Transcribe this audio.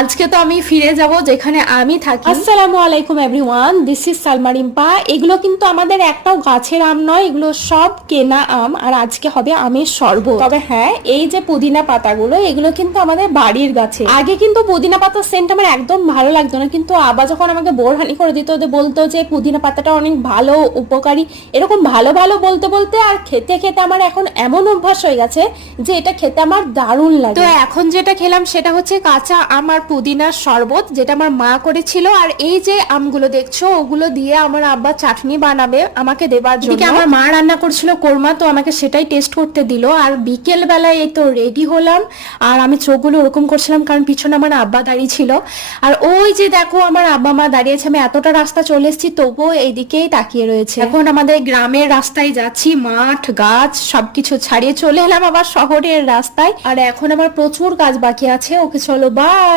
আজকে তো আমি ফিরে যাব যেখানে আমি থাকি। আসসালামু আলাইকুম everyone, this is Salma Rimpa. এগুলো কিন্তু আমাদের একটাও গাছের আম নয়, এগুলো সব কেনা আম। আর আজকে হবে আমের শরবত। তবে হ্যাঁ, এই যে পুদিনা পাতাগুলো, এগুলো কিন্তু আমাদের বাড়ির গাছে। আগে কিন্তু পুদিনা পাতার সেন্ট আমার একদম ভালো লাগতো না, কিন্তু আবার যখন আমাকে বোরহানি করে দিত, ওদের বলতো যে পুদিনা পাতাটা অনেক ভালো, উপকারী, এরকম ভালো ভালো বলতে বলতে আর খেতে খেতে আমার এখন এমন অভ্যাস হয়ে গেছে যে এটা খেতে আমার দারুণ লাগে। তো এখন যেটা খেলাম সেটা হচ্ছে কাঁচা আম আর পুদিনার শরবত, যেটা আমার মা করেছিল। আর এই যে আমগুলো দেখছো, ওগুলো দিয়ে আমার আব্বা চাটনি বানাবে আমাকে দেবার জন্য। আমার মা রান্না করছিল কোরমা, তো আমাকে সেটাই টেস্ট করতে দিল। আর বিকেল বেলায় এই তো রেডি হলাম, আর আমি চোখগুলো ওরকম করছিলাম কারণ পিছনে আমার আব্বা দাঁড়িয়ে ছিল। আর ওই যে দেখো আমার আব্বা মা দাঁড়িয়েছে, আমি এতটা রাস্তা চলে এসেছি তবুও এইদিকেই তাকিয়ে রয়েছে। এখন আমাদের গ্রামের রাস্তায় যাচ্ছি, মাঠ গাছ সবকিছু ছাড়িয়ে চলে এলাম আবার শহরের রাস্তায়। আর এখন আমার প্রচুর কাজ বাকি আছে। ওকে চলো, বাই।